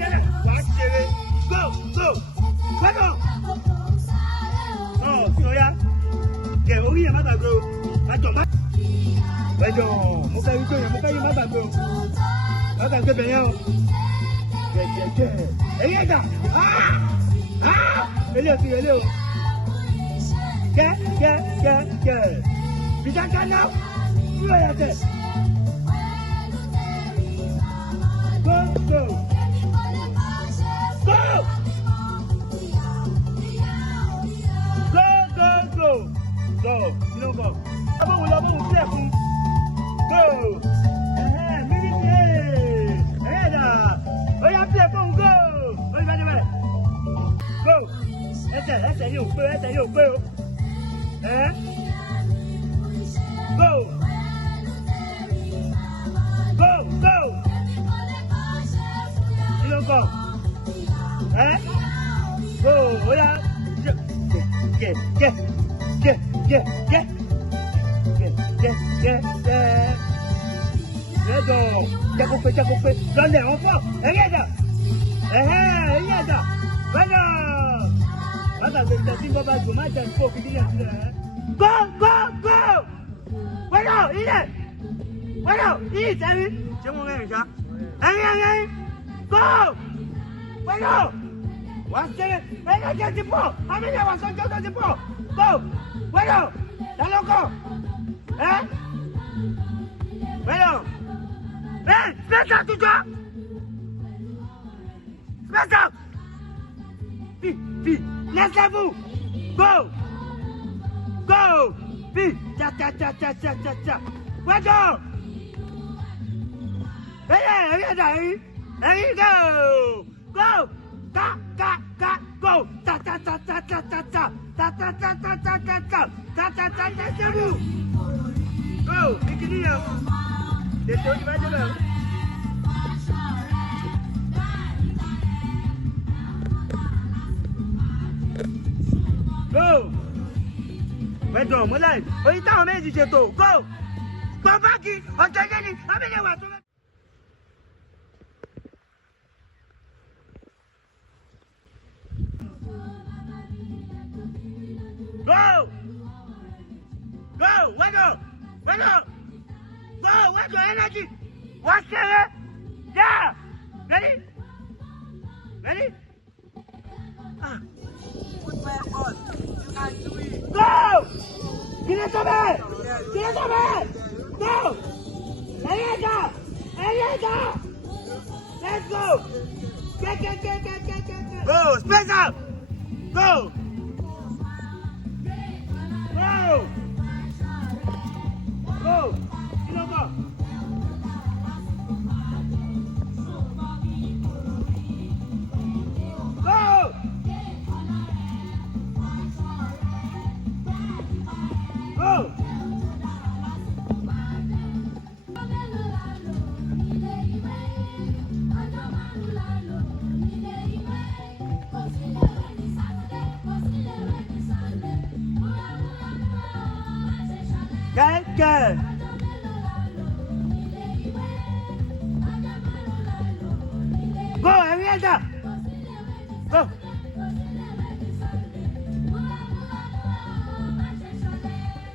tẹ́lẹ̀ wà á ṣeré go go gbẹ́dọ̀. náà fi ọ̀ya kẹ̀ orí yẹn má gbàgbé o àjọ má. gbẹ́dọ̀ mo fẹ́ rí pé yẹn mo fẹ́ rí má gbàgbé o má gbàgbé bẹ̀ yẹn o. gẹ̀gẹ̀gẹ̀ ẹ̀yìn ẹ̀dá ilé òfin ilé o. gẹ̀ bìtàkà náà fúlọ̀ yẹn tẹ̀. Go, go. Go! Go, go, go. Go. You know, go. Labo, clear fún. Go. Mílíkì. Ẹ̀ẹ́dà. Oya clear fún go. Oya bẹ́ẹ̀. Go. Ẹsẹ̀ yóò pé o. Go. Go, go. Go. Go. Oya. Get. Let's go. Jacope. Dale, on fort. Regarde. Regarde. Voilà. Voilà, c'est un simple bas de match, un peu qui dit. Go. Voilà, il est. Voilà, il est, t'as vu? C'est mon gars, ça. Allez. Go! Bueno! ¡Guaste! ¡Venga, ya tipo! ¡A mí me vas a hacer tipo! ¡Go! ¡Bueno! ¡Está loco! Bueno! ¡Ven! ¡Espera, tú ya! ¡Espera! ¡Pi! ¡Laissez-vous! ¡Go! ¡Pi! ¡Cha! ¡Bueno! ¡Venga, ahí! There you go! Go! Go! Go! Go! Bikinio! Deixa eu te ver não. Go! Vai dom, moleque. Oi, tá mesmo, diretor. Go! Go back! Olha ele, a menina vai. Go! Where's your energy? What's it? Yeah! Ready? Put my on. You can do it. Go! Get it to me! Go! Elieza! Let's go! Get. Go! Space up! Go! Go! You know, go! Go! Good. Go, Arietta. Go.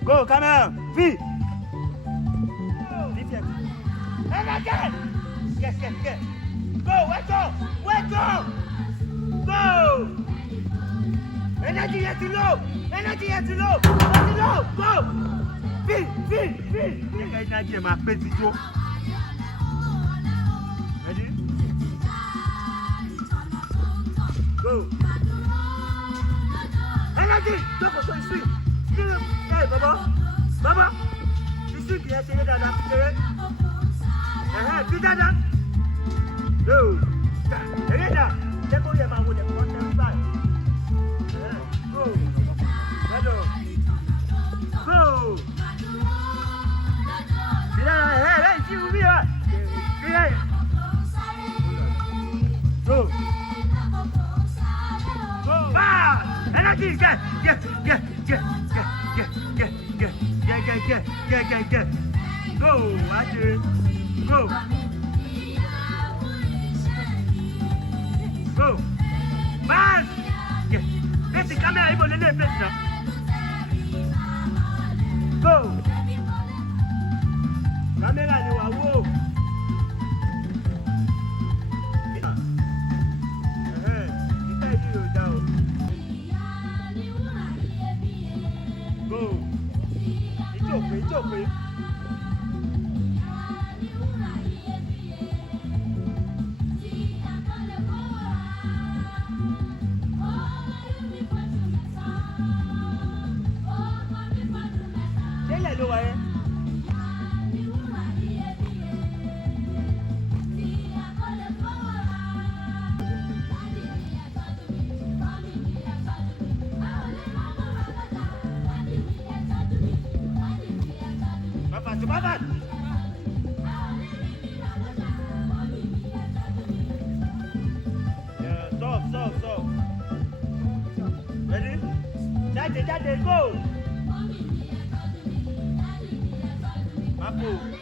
Go, come on. Feet. And again. Yes. Go, let's go. Go. Energy yet too low. Go. Feet. You guys not get my petty joke. Ready? Go. Energy. Go, so you swing. Hey, Baba. You swing here, say that. Do that. Go. Ready? Check out your man with the content side. Go. Go. Hey, see who we are. Go. Energy, get. Go, watch it. Go. Go. Man. Face the camera, ibo lele face now. Go. Camera ni wa wo. Go. It's okay. Ló wáyé. Cepat. Yeah, stop. Ready? Jáde, go. Papo.